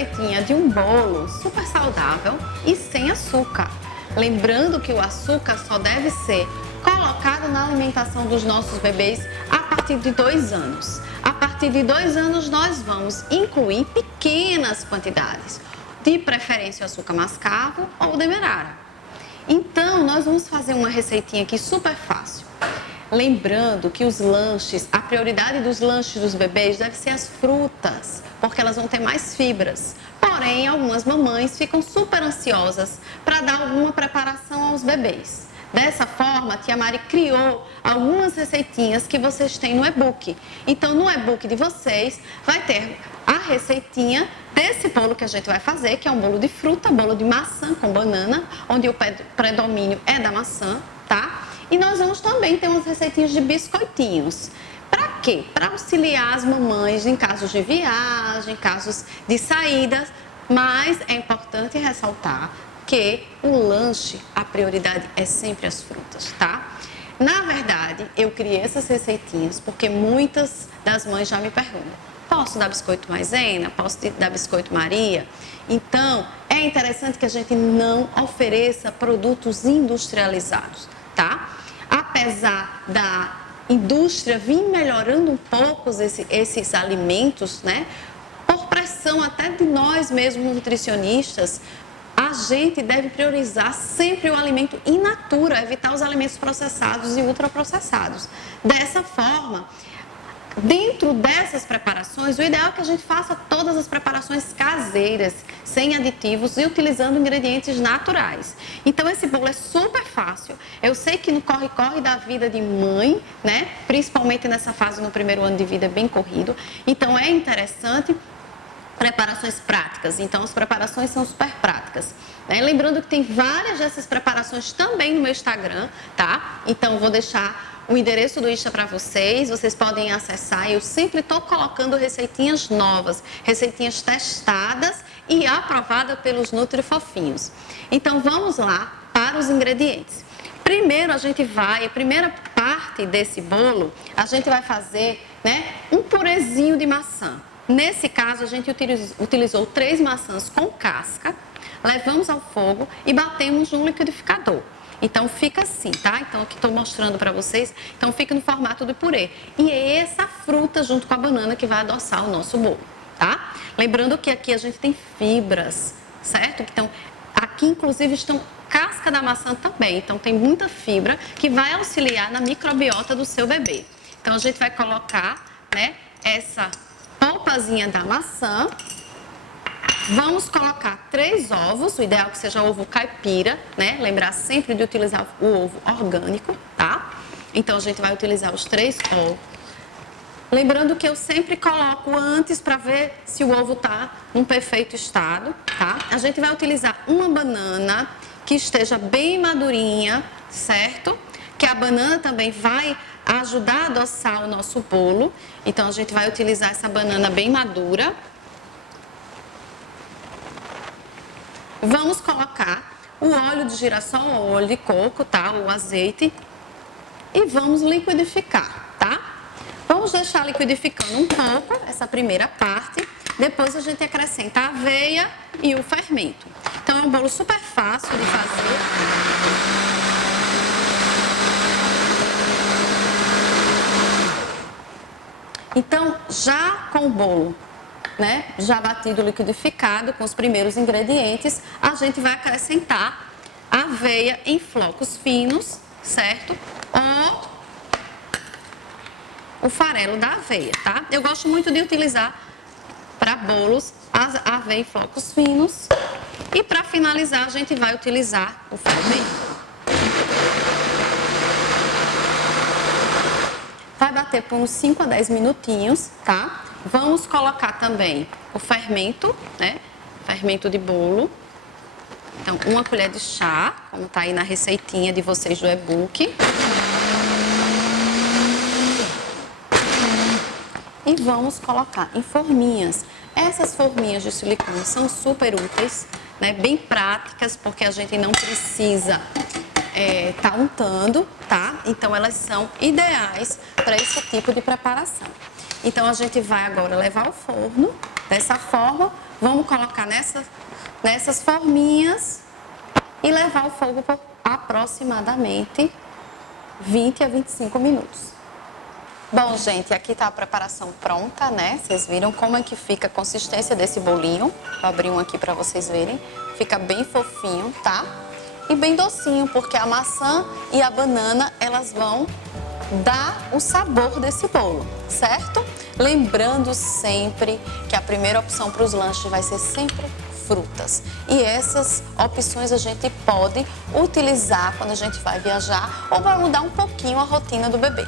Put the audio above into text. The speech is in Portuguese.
receitinha de um bolo super saudável e sem açúcar. Lembrando que o açúcar só deve ser colocado na alimentação dos nossos bebês a partir de 2 anos. A partir de 2 anos nós vamos incluir pequenas quantidades, de preferência o açúcar mascavo ou demerara. Então nós vamos fazer uma receitinha aqui super fácil. Lembrando que os lanches, a prioridade dos lanches dos bebês deve ser as frutas, porque elas vão ter mais fibras. Porém, algumas mamães ficam super ansiosas para dar alguma preparação aos bebês. Dessa forma, a tia Mari criou algumas receitinhas que vocês têm no e-book. Então, no e-book de vocês, vai ter a receitinha desse bolo que a gente vai fazer, que é um bolo de fruta, bolo de maçã com banana, onde o predomínio é da maçã, tá? E nós vamos também ter umas receitinhas de biscoitinhos. Para quê? Para auxiliar as mamães em casos de viagem, casos de saídas, mas é importante ressaltar que o lanche, a prioridade é sempre as frutas, tá? Na verdade, eu criei essas receitinhas porque muitas das mães já me perguntam: posso dar biscoito maisena? Posso dar biscoito Maria? Então, é interessante que a gente não ofereça produtos industrializados, tá? Apesar da indústria vir melhorando um pouco esses alimentos, né? Por pressão até de nós mesmos nutricionistas, a gente deve priorizar sempre o alimento in natura, evitar os alimentos processados e ultraprocessados. Dessa forma, dentro dessas preparações, o ideal é que a gente faça todas as preparações caseiras, sem aditivos e utilizando ingredientes naturais. Então, esse bolo é super fácil. Eu sei que no corre-corre da vida de mãe, né? Principalmente nessa fase, no primeiro ano de vida, é bem corrido. Então, é interessante preparações práticas. Então, as preparações são super práticas, né? Lembrando que tem várias dessas preparações também no meu Instagram, tá? Então, vou deixar o endereço do Insta para vocês podem acessar. Eu sempre estou colocando receitinhas novas, receitinhas testadas e aprovadas pelos Nutrifofinhos. Então, vamos lá para os ingredientes. Primeiro, a primeira parte desse bolo, a gente vai fazer, né, um purezinho de maçã. Nesse caso, a gente utilizou 3 maçãs com casca, levamos ao fogo e batemos no liquidificador. Então, fica assim, tá? Então, aqui estou mostrando para vocês. Então, fica no formato de purê. E é essa fruta junto com a banana que vai adoçar o nosso bolo, tá? Lembrando que aqui a gente tem fibras, certo? Então, aqui, inclusive, estão casca da maçã também. Então, tem muita fibra que vai auxiliar na microbiota do seu bebê. Então, a gente vai colocar, né, essa polpazinha da maçã. Vamos colocar 3 ovos, o ideal é que seja ovo caipira, né? Lembrar sempre de utilizar o ovo orgânico, tá? Então, a gente vai utilizar os 3 ovos. Lembrando que eu sempre coloco antes para ver se o ovo tá num perfeito estado, tá? A gente vai utilizar uma banana que esteja bem madurinha, certo? Que a banana também vai ajudar a adoçar o nosso bolo. Então, a gente vai utilizar essa banana bem madura. Vamos colocar o óleo de girassol ou óleo de coco, tá? O azeite. E vamos liquidificar, tá? Vamos deixar liquidificando um pouco essa primeira parte. Depois a gente acrescenta a aveia e o fermento. Então, é um bolo super fácil de fazer. Então, já com o bolo, né, já batido, liquidificado, com os primeiros ingredientes, a gente vai acrescentar a aveia em flocos finos, certo? Ou o farelo da aveia, tá? Eu gosto muito de utilizar para bolos a aveia em flocos finos. E para finalizar, a gente vai utilizar o fermento. Vai bater por uns 5 a 10 minutinhos, tá? Vamos colocar também o fermento, né? Fermento de bolo. Então, 1 colher de chá, como tá aí na receitinha de vocês do e-book. E vamos colocar em forminhas. Essas forminhas de silicone são super úteis, né? Bem práticas, porque a gente não precisa tá untando, tá? Então, elas são ideais para esse tipo de preparação. Então, a gente vai agora levar ao forno, dessa forma, Vamos colocar nessas forminhas e levar o fogo por aproximadamente 20 a 25 minutos. Bom, gente, aqui tá a preparação pronta, né? Vocês viram como é que fica a consistência desse bolinho. Vou abrir um aqui para vocês verem. Fica bem fofinho, tá? E bem docinho, porque a maçã e a banana, elas vão dar o sabor desse bolo, certo? Lembrando sempre que a primeira opção para os lanches vai ser sempre frutas. E essas opções a gente pode utilizar quando a gente vai viajar ou vai mudar um pouquinho a rotina do bebê.